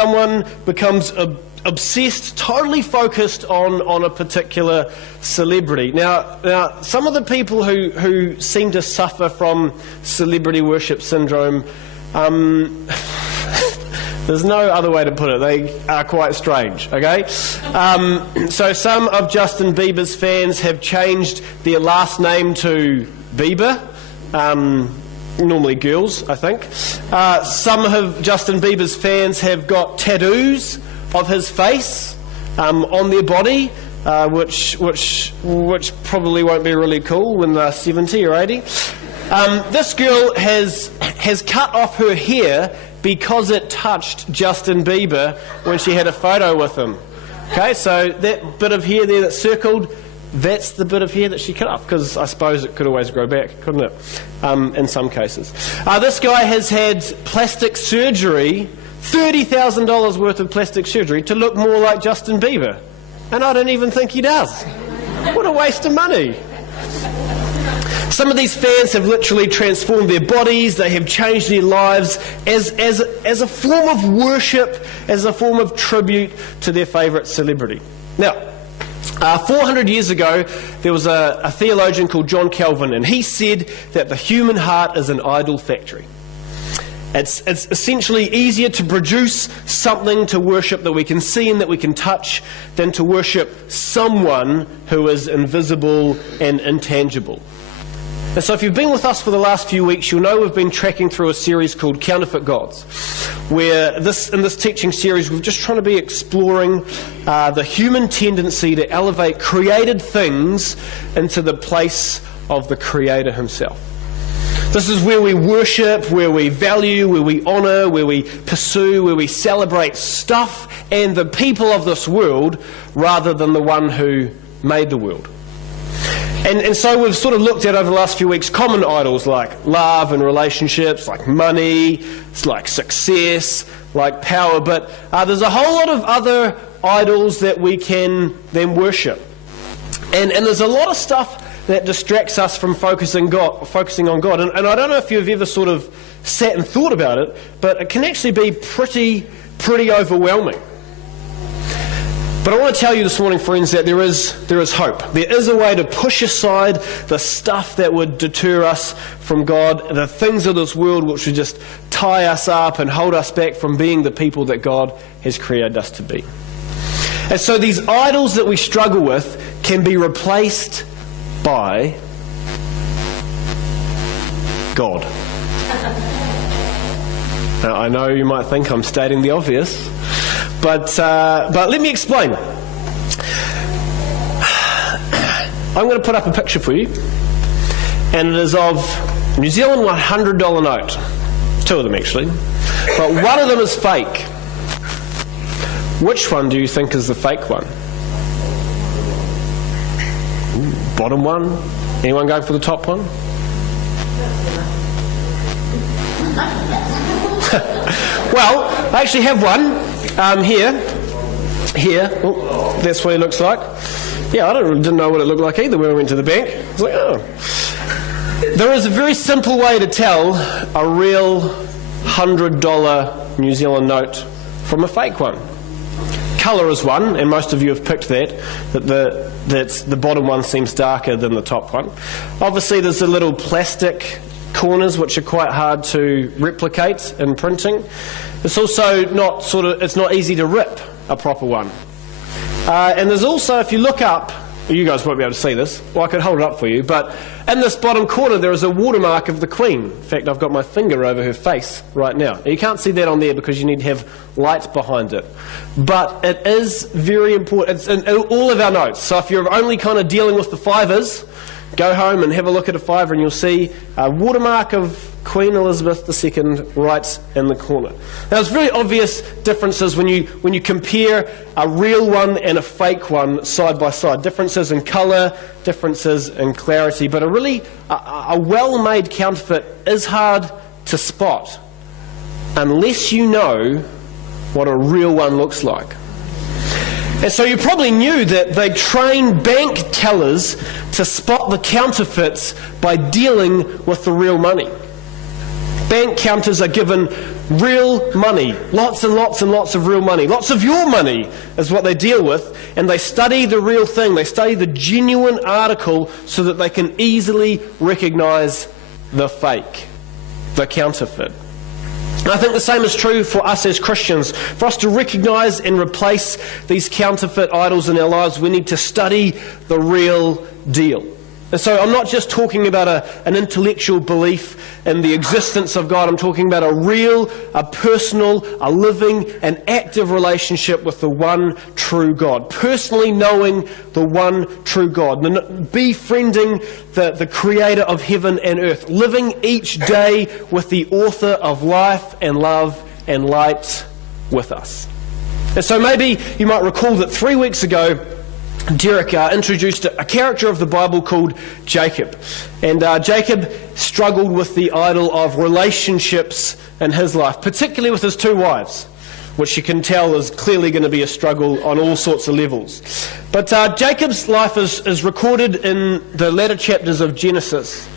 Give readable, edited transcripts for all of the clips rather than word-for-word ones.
someone becomes obsessed, totally focused on a particular celebrity. Now, some of the people who seem to suffer from celebrity worship syndrome, there's no other way to put it, they are quite strange, okay? So some of Justin Bieber's fans have changed their last name to Bieber, normally girls, I think. Some of Justin Bieber's fans have got tattoos of his face on their body, which probably won't be really cool when they're 70 or 80. This girl has cut off her hair because it touched Justin Bieber when she had a photo with him. Okay, so that bit of hair there that's circled, that's the bit of hair that she cut off, because I suppose it could always grow back, couldn't it? In some cases. This guy has had plastic surgery, $30,000 worth of plastic surgery, to look more like Justin Bieber. And I don't even think he does. What a waste of money. Some of these fans have literally transformed their bodies, they have changed their lives as a form of worship, as a form of tribute to their favourite celebrity. Now, 400 years ago, there was a theologian called John Calvin, and he said that the human heart is an idol factory. It's essentially easier to produce something to worship that we can see and that we can touch than to worship someone who is invisible and intangible. And so if you've been with us for the last few weeks, you'll know we've been tracking through a series called Counterfeit Gods, where in this teaching series we're just trying to be exploring the human tendency to elevate created things into the place of the Creator himself. This is where we worship, where we value, where we honour, where we pursue, where we celebrate stuff and the people of this world rather than the one who made the world. And so we've sort of looked at over the last few weeks common idols like love and relationships, like money, like success, like power, but there's a whole lot of other idols that we can then worship. And there's a lot of stuff that distracts us from focusing on God. And I don't know if you've ever sort of sat and thought about it, but it can actually be pretty overwhelming. But I want to tell you this morning, friends, that there is hope. There is a way to push aside the stuff that would deter us from God, the things of this world which would just tie us up and hold us back from being the people that God has created us to be. And so these idols that we struggle with can be replaced by God. Now, I know you might think I'm stating the obvious, but let me explain. I'm going to put up a picture for you, and it is of a New Zealand $100 note. Two of them actually, but one of them is fake. Which one do you think is the fake one? Bottom one? Anyone going for the top one? Well, I actually have one here. Oh, that's what it looks like. Yeah, I didn't know what it looked like either when we went to the bank. I was like, oh. There is a very simple way to tell a real $100 New Zealand note from a fake one. Colour is one, and most of you have picked that the bottom one seems darker than the top one. Obviously there's the little plastic corners which are quite hard to replicate in printing. It's also it's not easy to rip a proper one. And there's also, if you look up, you guys won't be able to see this, well I could hold it up for you, but in this bottom corner there is a watermark of the Queen. In fact, I've got my finger over her face right now. You can't see that on there because you need to have light behind it. But it is very important. It's in all of our notes. So if you're only kind of dealing with the fivers, go home and have a look at a fiver and you'll see a watermark of Queen Elizabeth II right in the corner. Now there's very obvious differences when you compare a real one and a fake one side by side. Differences in colour, differences in clarity, but a well-made counterfeit is hard to spot unless you know what a real one looks like. And so you probably knew that they train bank tellers to spot the counterfeits by dealing with the real money. Bank counters are given Real money, lots and lots and lots of real money. Lots of your money is what they deal with, and they study the real thing. They study the genuine article so that they can easily recognize the fake, the counterfeit. And I think the same is true for us as Christians. For us to recognize and replace these counterfeit idols in our lives, we need to study the real deal. And so I'm not just talking about an intellectual belief in the existence of God. I'm talking about a real, a personal, a living, an active relationship with the one true God. Personally knowing the one true God. Befriending the creator of heaven and earth. Living each day with the author of life and love and light with us. And so maybe you might recall that 3 weeks ago, Derek introduced a character of the Bible called Jacob. And Jacob struggled with the idol of relationships in his life, particularly with his 2 wives, which you can tell is clearly going to be a struggle on all sorts of levels. But Jacob's life is recorded in the latter chapters of Genesis.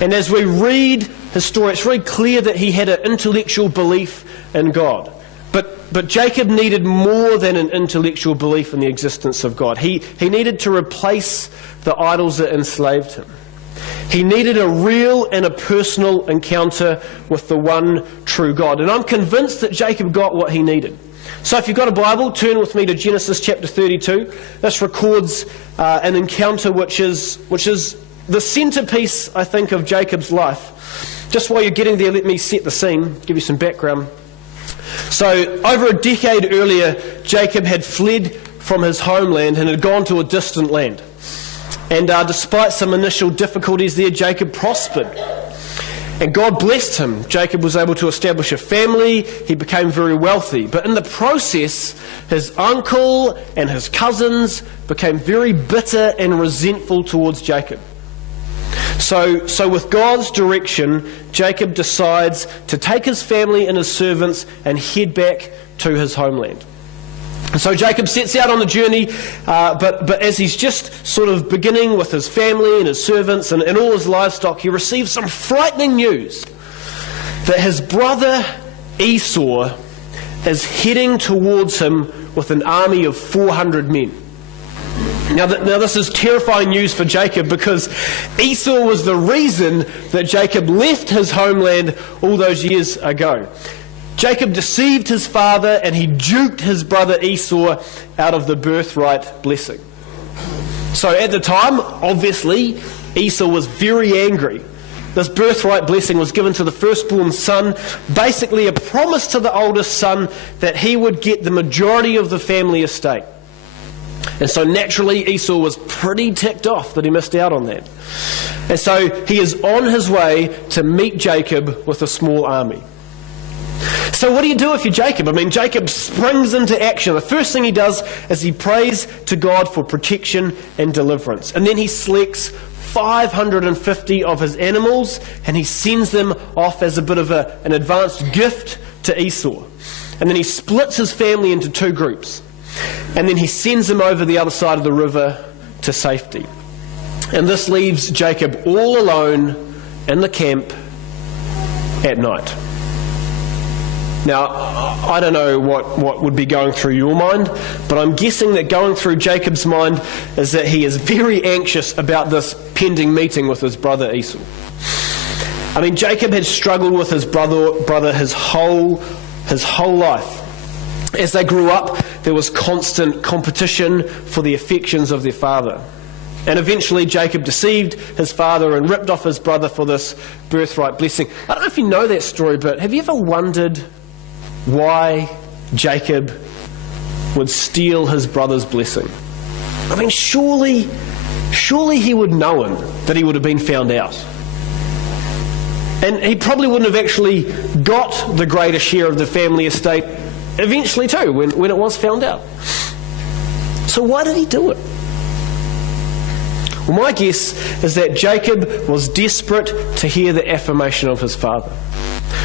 And as we read his story, it's very clear that he had an intellectual belief in God. But Jacob needed more than an intellectual belief in the existence of God. He needed to replace the idols that enslaved him. He needed a real and a personal encounter with the one true God. And I'm convinced that Jacob got what he needed. So if you've got a Bible, turn with me to Genesis chapter 32. This records an encounter which is the centerpiece, I think, of Jacob's life. Just while you're getting there, let me set the scene, give you some background. So, over a decade earlier, Jacob had fled from his homeland and had gone to a distant land. And despite some initial difficulties there, Jacob prospered. And God blessed him. Jacob was able to establish a family. He became very wealthy. But in the process, his uncle and his cousins became very bitter and resentful towards Jacob. So with God's direction, Jacob decides to take his family and his servants and head back to his homeland. And so Jacob sets out on the journey, but as he's just sort of beginning with his family and his servants and all his livestock, he receives some frightening news that his brother Esau is heading towards him with an army of 400 men. Now this is terrifying news for Jacob, because Esau was the reason that Jacob left his homeland all those years ago. Jacob deceived his father and he duped his brother Esau out of the birthright blessing. So at the time, obviously, Esau was very angry. This birthright blessing was given to the firstborn son, basically a promise to the oldest son that he would get the majority of the family estate. And so naturally Esau was pretty ticked off that he missed out on that. And so he is on his way to meet Jacob with a small army. So what do you do if you're Jacob? I mean, Jacob springs into action. The first thing he does is he prays to God for protection and deliverance. And then he selects 550 of his animals and he sends them off as a bit of an advanced gift to Esau. And then he splits his family into 2 groups. And then he sends them over the other side of the river to safety. And this leaves Jacob all alone in the camp at night. Now, I don't know what would be going through your mind, but I'm guessing that going through Jacob's mind is that he is very anxious about this pending meeting with his brother Esau. I mean, Jacob had struggled with his brother his whole life. As they grew up, there was constant competition for the affections of their father. And eventually Jacob deceived his father and ripped off his brother for this birthright blessing. I don't know if you know that story, but have you ever wondered why Jacob would steal his brother's blessing? I mean, surely he would know that he would have been found out. And he probably wouldn't have actually got the greater share of the family estate eventually too, when it was found out. So why did he do it? Well, my guess is that Jacob was desperate to hear the affirmation of his father.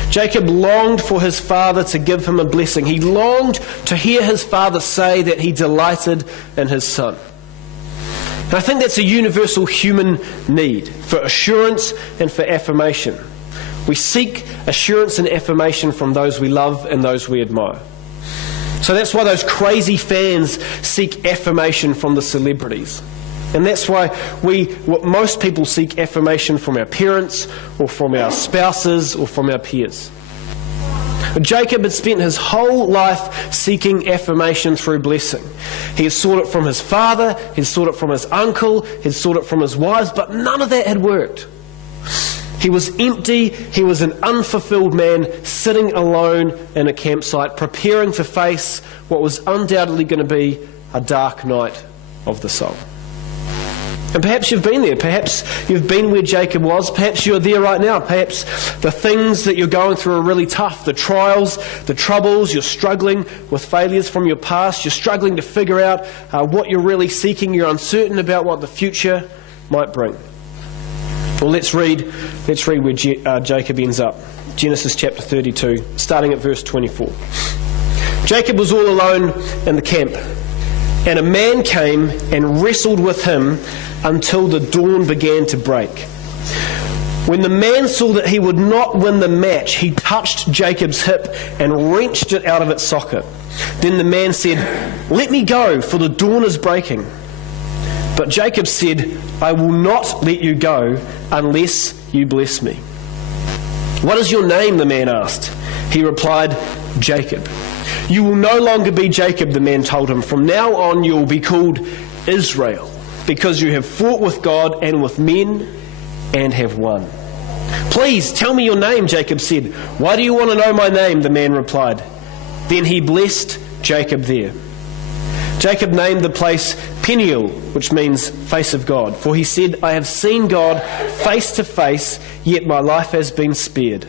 Jacob longed for his father to give him a blessing. He longed to hear his father say that he delighted in his son. And I think that's a universal human need for assurance and for affirmation. We seek assurance and affirmation from those we love and those we admire. So that's why those crazy fans seek affirmation from the celebrities. And that's why most people seek affirmation from our parents or from our spouses or from our peers. Jacob had spent his whole life seeking affirmation through blessing. He had sought it from his father, he had sought it from his uncle, he had sought it from his wives, but none of that had worked. He was empty, he was an unfulfilled man sitting alone in a campsite, preparing to face what was undoubtedly going to be a dark night of the soul. And perhaps you've been there, perhaps you've been where Jacob was, perhaps you're there right now, perhaps the things that you're going through are really tough, the trials, the troubles, you're struggling with failures from your past, you're struggling to figure out what you're really seeking, you're uncertain about what the future might bring. Well, let's read where Jacob ends up. Genesis chapter 32, starting at verse 24. Jacob was all alone in the camp, and a man came and wrestled with him until the dawn began to break. When the man saw that he would not win the match, he touched Jacob's hip and wrenched it out of its socket. Then the man said, "Let me go, for the dawn is breaking." But Jacob said, "I will not let you go unless you bless me." "What is your name?" the man asked. He replied, "Jacob." "You will no longer be Jacob," the man told him. "From now on you will be called Israel, because you have fought with God and with men and have won." "Please tell me your name," Jacob said. "Why do you want to know my name?" the man replied. Then he blessed Jacob there. Jacob named the place Peniel, which means face of God, for he said, "I have seen God face to face, yet my life has been spared."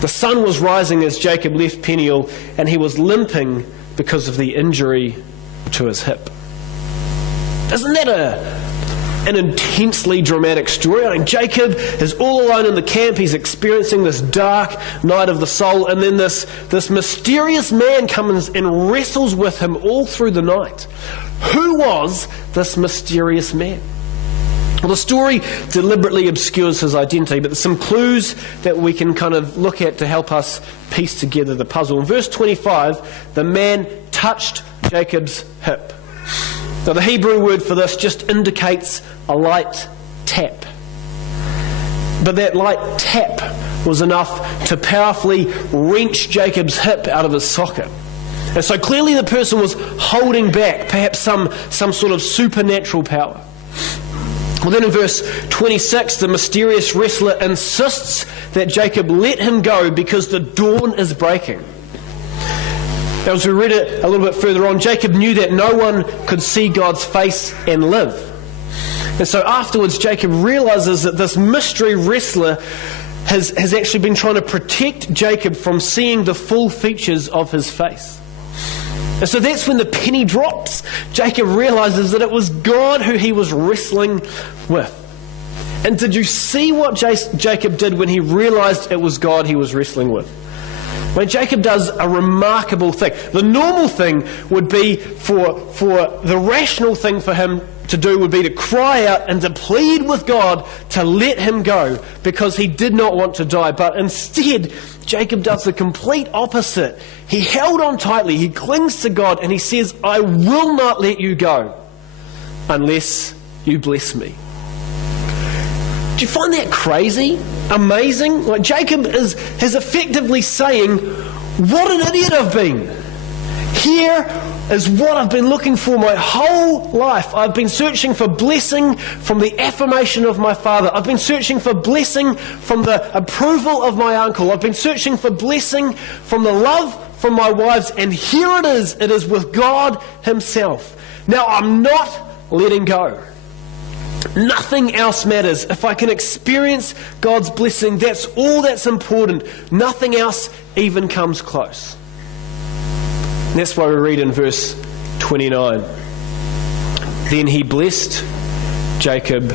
The sun was rising as Jacob left Peniel, and he was limping because of the injury to his hip. Isn't that an intensely dramatic story? I mean, Jacob is all alone in the camp. He's experiencing this dark night of the soul, and then this mysterious man comes and wrestles with him all through the night. Who was this mysterious man? Well, the story deliberately obscures his identity, but there's some clues that we can kind of look at to help us piece together the puzzle. In verse 25, the man touched Jacob's hip. Now, the Hebrew word for this just indicates a light tap. But that light tap was enough to powerfully wrench Jacob's hip out of his socket. And so clearly the person was holding back perhaps some sort of supernatural power. Well, then in verse 26, the mysterious wrestler insists that Jacob let him go because the dawn is breaking. Now, as we read it a little bit further on, Jacob knew that no one could see God's face and live. And so afterwards, Jacob realizes that this mystery wrestler has actually been trying to protect Jacob from seeing the full features of his face. And so that's when the penny drops. Jacob realizes that it was God who he was wrestling with. And did you see what Jacob did when he realized it was God he was wrestling with? When Jacob does a remarkable thing. The normal thing would be for the rational thing for him to do would be to cry out and to plead with God to let him go because he did not want to die. But instead, Jacob does the complete opposite. He held on tightly, he clings to God, and he says, "I will not let you go unless you bless me." Do you find that crazy? Amazing? Like Jacob is effectively saying, what an idiot I've been. Here is what I've been looking for my whole life. I've been searching for blessing from the affirmation of my father. I've been searching for blessing from the approval of my uncle. I've been searching for blessing from the love from my wives. And here it is with God himself. Now I'm not letting go. Nothing else matters. If I can experience God's blessing, that's all that's important. Nothing else even comes close. And that's why we read in verse 29. Then he blessed Jacob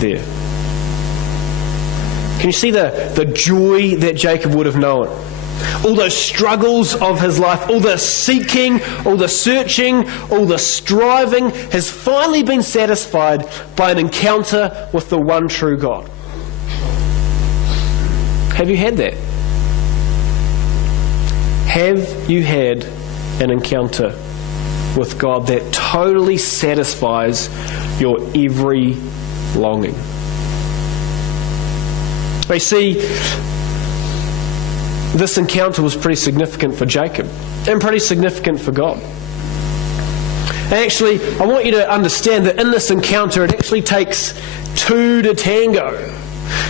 there. Can you see the joy that Jacob would have known? All those struggles of his life, all the seeking, all the searching, all the striving has finally been satisfied by an encounter with the one true God. Have you had that? Have you had an encounter with God that totally satisfies your every longing? You see, this encounter was pretty significant for Jacob and pretty significant for God. And actually, I want you to understand that in this encounter, it actually takes two to tango.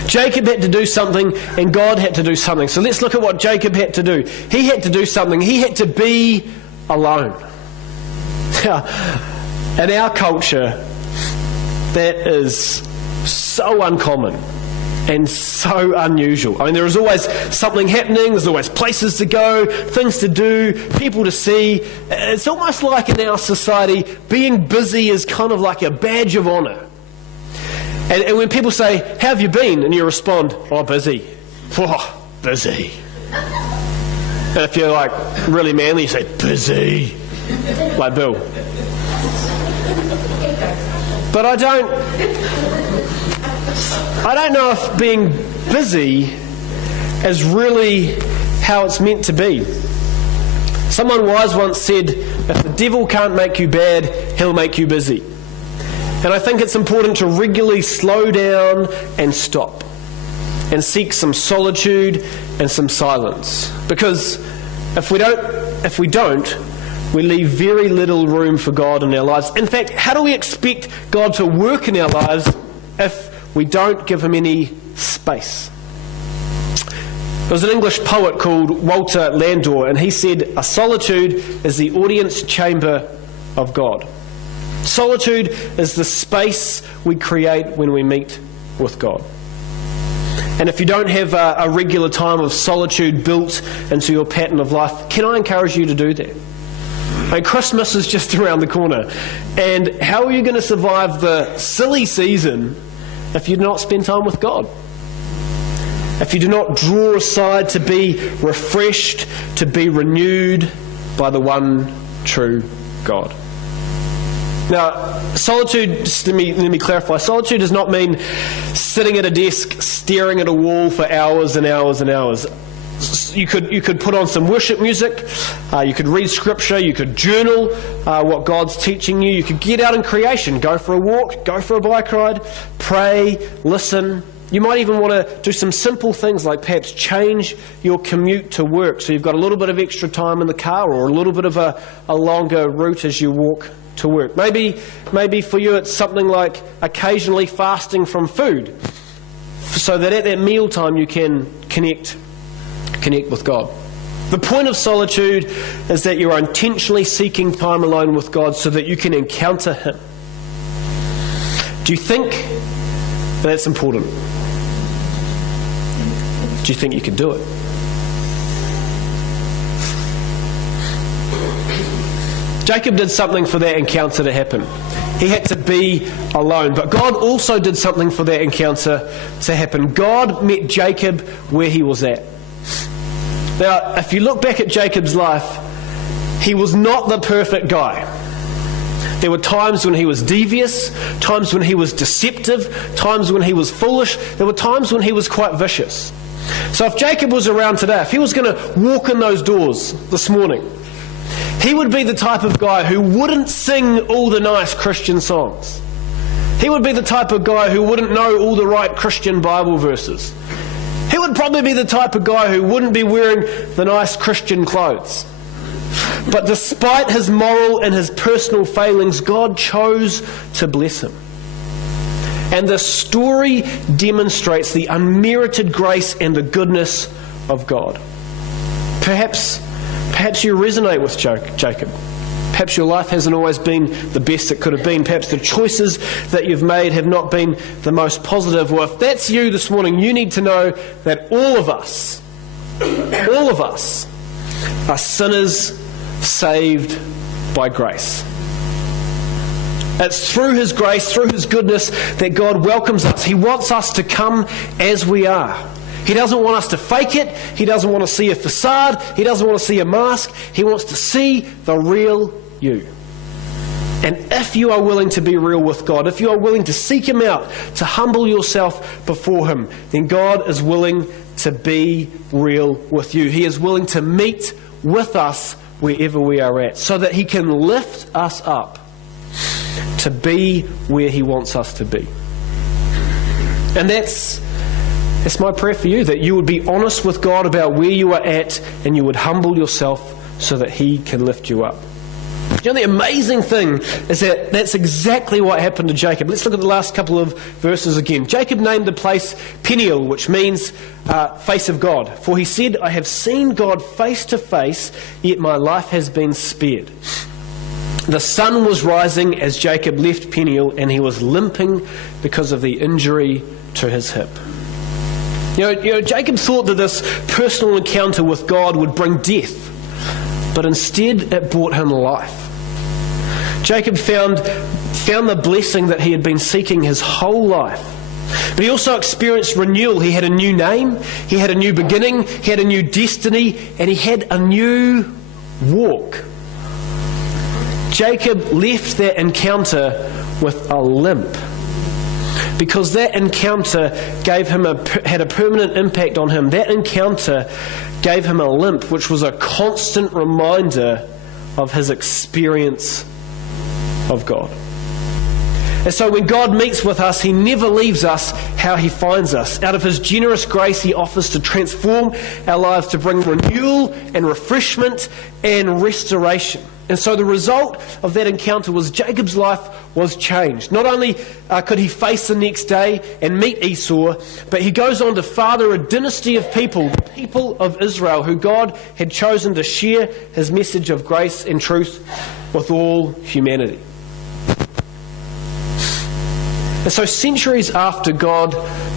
Jacob had to do something and God had to do something. So let's look at what Jacob had to do. He had to do something. He had to be alone. In our culture, that is so uncommon and so unusual. I mean, there is always something happening, there's always places to go, things to do, people to see. It's almost like in our society, being busy is kind of like a badge of honour. And when people say, how have you been? And you respond, oh, busy. Oh, busy. And if you're like really manly, you say, busy. Like Bill. But I don't know if being busy is really how it's meant to be. Someone wise once said, if the devil can't make you bad, he'll make you busy. And I think it's important to regularly slow down and stop and seek some solitude and some silence. Because if we don't, we leave very little room for God in our lives. In fact, how do we expect God to work in our lives if we don't give him any space? There was an English poet called Walter Landor, and he said, a solitude is the audience chamber of God. Solitude is the space we create when we meet with God. And if you don't have a regular time of solitude built into your pattern of life, can I encourage you to do that? I mean, Christmas is just around the corner. And how are you going to survive the silly season if you do not spend time with God? If you do not draw aside to be refreshed, to be renewed by the one true God. Now, solitude, just let me clarify, solitude does not mean sitting at a desk staring at a wall for hours and hours and hours. You could put on some worship music, you could read scripture, you could journal what God's teaching you, you could get out in creation, go for a walk, go for a bike ride, pray, listen. You might even want to do some simple things like perhaps change your commute to work so you've got a little bit of extra time in the car or a little bit of a longer route as you walk to work. Maybe for you it's something like occasionally fasting from food so that at that mealtime you can connect with God. The point of solitude is that you are intentionally seeking time alone with God so that you can encounter him. Do you think that's important? Do you think you can do it? Jacob did something for that encounter to happen. He had to be alone. But God also did something for that encounter to happen. God met Jacob where he was at. Now, if you look back at Jacob's life, he was not the perfect guy. There were times when he was devious, times when he was deceptive, times when he was foolish. There were times when he was quite vicious. So if Jacob was around today, if he was going to walk in those doors this morning, he would be the type of guy who wouldn't sing all the nice Christian songs. He would be the type of guy who wouldn't know all the right Christian Bible verses. He would probably be the type of guy who wouldn't be wearing the nice Christian clothes. But despite his moral and his personal failings, God chose to bless him. And the story demonstrates the unmerited grace and the goodness of God. Perhaps you resonate with Jacob. Perhaps your life hasn't always been the best it could have been. Perhaps the choices that you've made have not been the most positive. Well, if that's you this morning, you need to know that all of us are sinners saved by grace. It's through his grace, through his goodness, that God welcomes us. He wants us to come as we are. He doesn't want us to fake it. He doesn't want to see a facade. He doesn't want to see a mask. He wants to see the real you. And if you are willing to be real with God, if you are willing to seek him out, to humble yourself before him, then God is willing to be real with you. He is willing to meet with us wherever we are at, so that He can lift us up to be where He wants us to be. And that's my prayer for you, that you would be honest with God about where you are at, and you would humble yourself so that He can lift you up. You know, the amazing thing is that that's exactly what happened to Jacob. Let's look at the last couple of verses again. Jacob named the place Peniel, which means face of God. For he said, I have seen God face to face, yet my life has been spared. The sun was rising as Jacob left Peniel, and he was limping because of the injury to his hip. You know, Jacob thought that this personal encounter with God would bring death, but instead it brought him life. Jacob found the blessing that he had been seeking his whole life. But he also experienced renewal. He had a new name, he had a new beginning, he had a new destiny, and he had a new walk. Jacob left that encounter with a limp, because that encounter had a permanent impact on him. That encounter gave him a limp, which was a constant reminder of his experience of God. And so when God meets with us, He never leaves us how He finds us. Out of His generous grace, He offers to transform our lives, to bring renewal and refreshment and restoration. And so the result of that encounter was Jacob's life was changed. Not only could he face the next day and meet Esau, but he goes on to father a dynasty of people, the people of Israel, who God had chosen to share His message of grace and truth with all humanity. And so centuries after God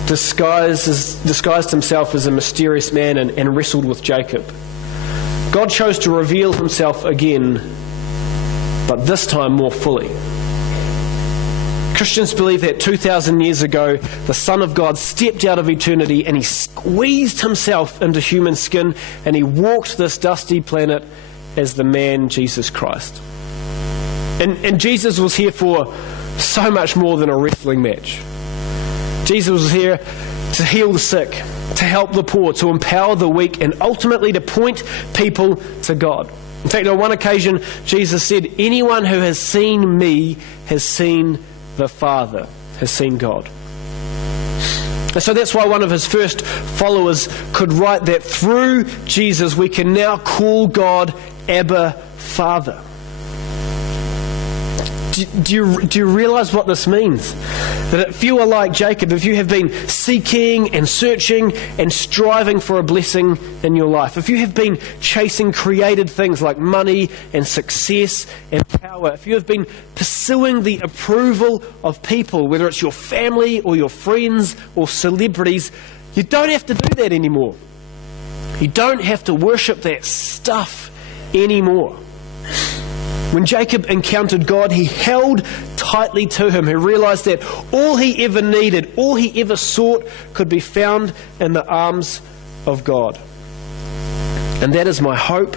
disguised Himself as a mysterious man and wrestled with Jacob, God chose to reveal Himself again, but this time more fully. Christians believe that 2,000 years ago, the Son of God stepped out of eternity and He squeezed Himself into human skin, and He walked this dusty planet as the man Jesus Christ. And Jesus was here for so much more than a wrestling match. Jesus was here to heal the sick, to help the poor, to empower the weak, and ultimately to point people to God. In fact, on one occasion, Jesus said, anyone who has seen me has seen the Father, has seen God. And so that's why one of His first followers could write that through Jesus we can now call God Abba, Father. Do you realize what this means? That if you are like Jacob, if you have been seeking and searching and striving for a blessing in your life, if you have been chasing created things like money and success and power, if you have been pursuing the approval of people, whether it's your family or your friends or celebrities, you don't have to do that anymore. You don't have to worship that stuff anymore. When Jacob encountered God, he held tightly to Him. He realized that all he ever needed, all he ever sought, could be found in the arms of God. And that is my hope,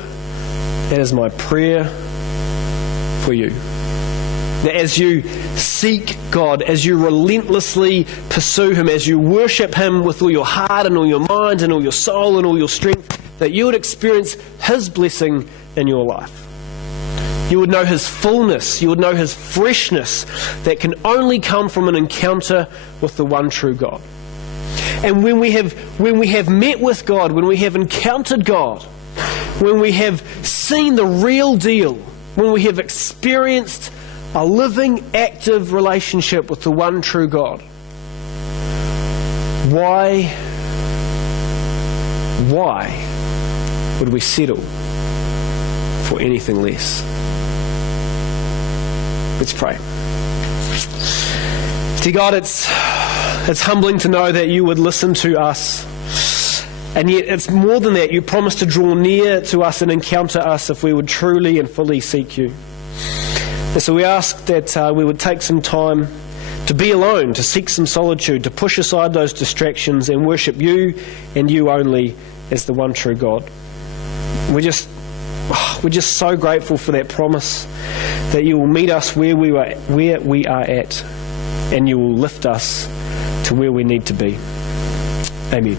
that is my prayer for you. That as you seek God, as you relentlessly pursue Him, as you worship Him with all your heart and all your mind and all your soul and all your strength, that you would experience His blessing in your life. You would know His fullness, you would know His freshness that can only come from an encounter with the one true God. And when we have met with God, when we have encountered God, when we have seen the real deal, when we have experienced a living, active relationship with the one true God, why would we settle for anything less? Let's pray. Dear God, it's humbling to know that you would listen to us. And yet it's more than that. You promise to draw near to us and encounter us if we would truly and fully seek you. And so we ask that we would take some time to be alone, to seek some solitude, to push aside those distractions and worship you and you only as the one true God. We're just so grateful for that promise that you will meet us where we are at, and you will lift us to where we need to be. Amen.